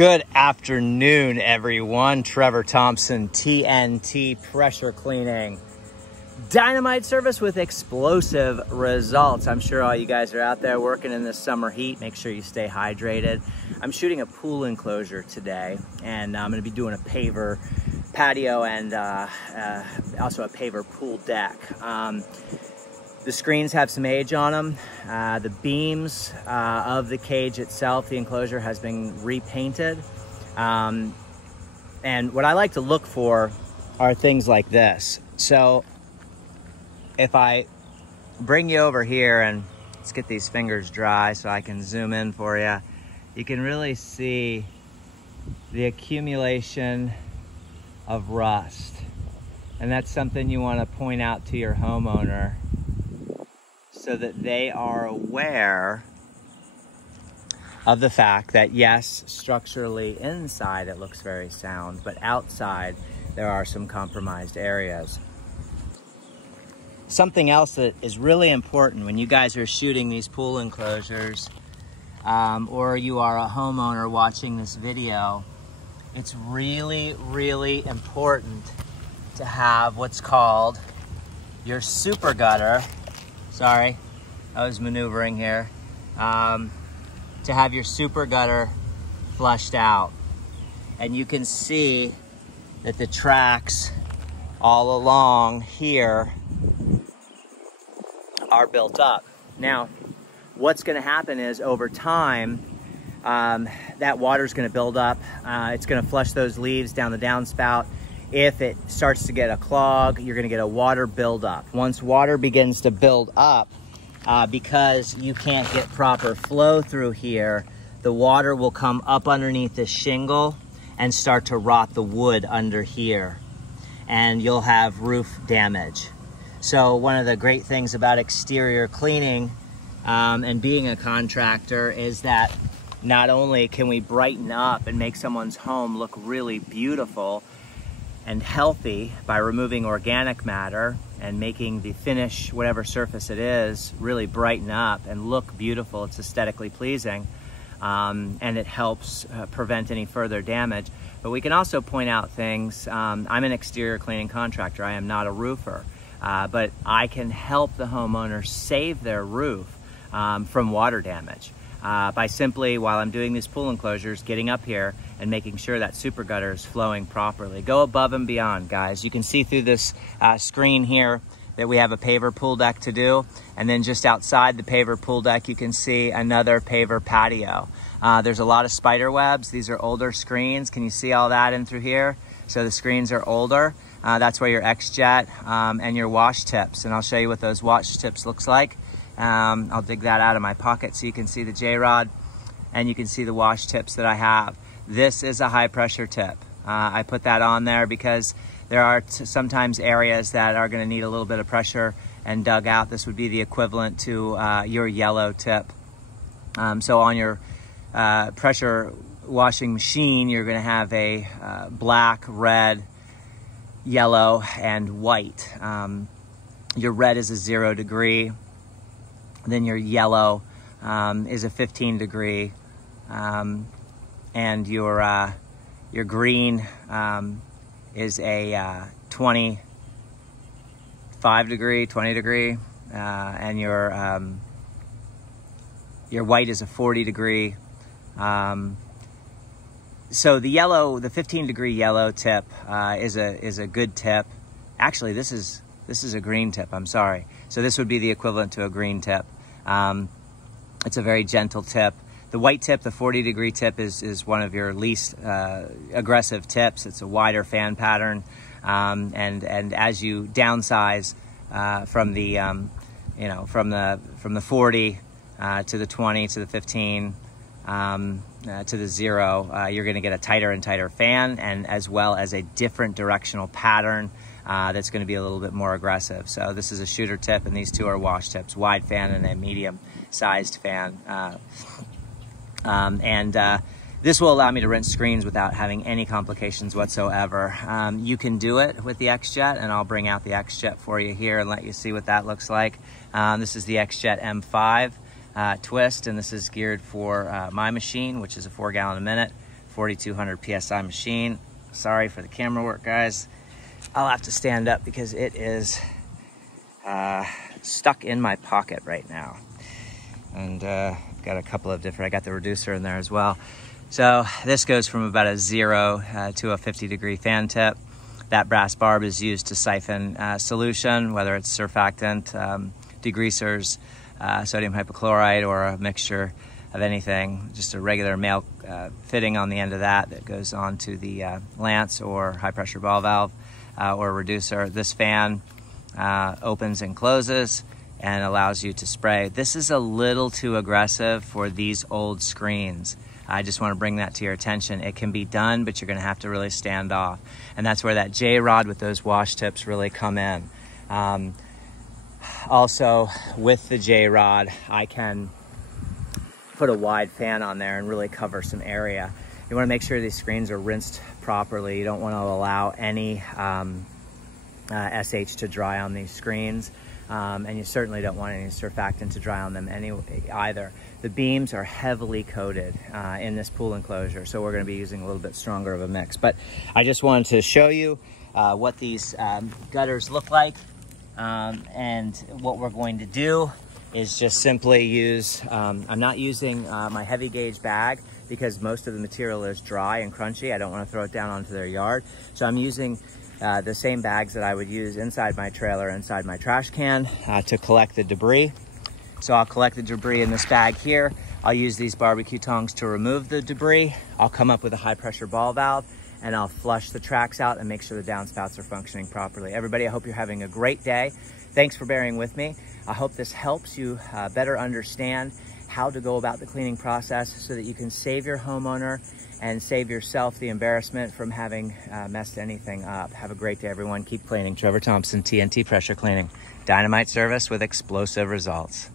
Good afternoon, everyone. Trevor Thompson, TNT Pressure Cleaning. Dynamite service with explosive results. I'm sure all you guys are out there working in this summer heat. Make sure you stay hydrated. I'm shooting a pool enclosure today, and I'm going to be doing a paver patio and also a paver pool deck. The screens have some age on them. The beams of the cage itself, the enclosure, has been repainted. And what I like to look for are things like this. So if I bring you over here and let's get these fingers dry so I can zoom in for you, you can really see the accumulation of rust. And that's something you want to point out to your homeowner, so that they are aware of the fact that, yes, structurally inside it looks very sound, but outside there are some compromised areas. Something else that is really important when you guys are shooting these pool enclosures, or you are a homeowner watching this video, it's really, really important to have what's called your super gutter. Sorry, I was maneuvering here. To have your super gutter flushed out. And you can see that the tracks all along here are built up. Now, what's gonna happen is over time, that water's gonna build up. It's gonna flush those leaves down the downspout. If it starts to get a clog, you're gonna get a water buildup. Once water begins to build up, because you can't get proper flow through here, the water will come up underneath the shingle and start to rot the wood under here. And you'll have roof damage. So one of the great things about exterior cleaning and being a contractor is that not only can we brighten up and make someone's home look really beautiful and healthy by removing organic matter and making the finish, whatever surface it is, really brighten up and look beautiful. It's aesthetically pleasing, and it helps prevent any further damage. But we can also point out things. I'm an exterior cleaning contractor. I am not a roofer, but I can help the homeowner save their roof from water damage. By simply, while I'm doing these pool enclosures, getting up here and making sure that super gutter is flowing properly. Go above and beyond, guys. You can see through this screen here that we have a paver pool deck to do. And then just outside the paver pool deck, you can see another paver patio. There's a lot of spider webs. These are older screens. Can you see all that in through here? So the screens are older. That's where your X-Jet and your wash tips. And I'll show you what those wash tips looks like. I'll dig that out of my pocket so you can see the J-rod and you can see the wash tips that I have. This is a high pressure tip. I put that on there because there are sometimes areas that are going to need a little bit of pressure and dug out. This would be the equivalent to your yellow tip. So on your pressure washing machine, you're going to have a black, red, yellow, and white. Your red is a 0 degree. Then your yellow is a 15 degree, and your green is a 25 degree, 20 degree, and your white is a 40 degree. So the yellow, the 15 degree yellow tip is a good tip. Actually, this is a green tip, I'm sorry. So this would be the equivalent to a green tip. It's a very gentle tip. The white tip, the 40 degree tip, is one of your least aggressive tips. It's a wider fan pattern. And as you downsize from the, from the 40 to the 20 to the 15 to the 0, you're going to get a tighter and tighter fan, and as well as a different directional pattern that's going to be a little bit more aggressive. So this is a shooter tip, and these two are wash tips, wide fan and a medium-sized fan. This will allow me to rinse screens without having any complications whatsoever. You can do it with the X-Jet, and I'll bring out the X-Jet for you here and let you see what that looks like. This is the X-Jet M5 twist, and this is geared for my machine, which is a 4 gallon a minute. 4,200 PSI machine. Sorry for the camera work, guys. I'll have to stand up because it is stuck in my pocket right now. And I've got a couple of different, I got the reducer in there as well. So this goes from about a 0 to a 50-degree fan tip. That brass barb is used to siphon solution, whether it's surfactant, degreasers, sodium hypochlorite, or a mixture of anything. Just a regular male fitting on the end of that goes onto the lance or high pressure ball valve or reducer. This fan opens and closes and allows you to spray. This is a little too aggressive for these old screens. I just want to bring that to your attention. It can be done, but you're going to have to really stand off. And that's where that J-rod with those wash tips really come in. Also, with the J-rod, I can put a wide fan on there and really cover some area. You want to make sure these screens are rinsed properly. You don't want to allow any SH to dry on these screens. And you certainly don't want any surfactant to dry on them either. The beams are heavily coated in this pool enclosure, so we're going to be using a little bit stronger of a mix. But I just wanted to show you what these gutters look like. And what we're going to do is just simply use, I'm not using my heavy gauge bag because most of the material is dry and crunchy. I don't want to throw it down onto their yard. So I'm using the same bags that I would use inside my trailer, inside my trash can to collect the debris. So I'll collect the debris in this bag here. I'll use these barbecue tongs to remove the debris. I'll come up with a high pressure ball valve and I'll flush the tracks out and make sure the downspouts are functioning properly. Everybody, I hope you're having a great day. Thanks for bearing with me. I hope this helps you better understand how to go about the cleaning process so that you can save your homeowner and save yourself the embarrassment from having messed anything up. Have a great day, everyone. Keep cleaning. Trevor Thompson, TNT Pressure Cleaning. Dynamite service with explosive results.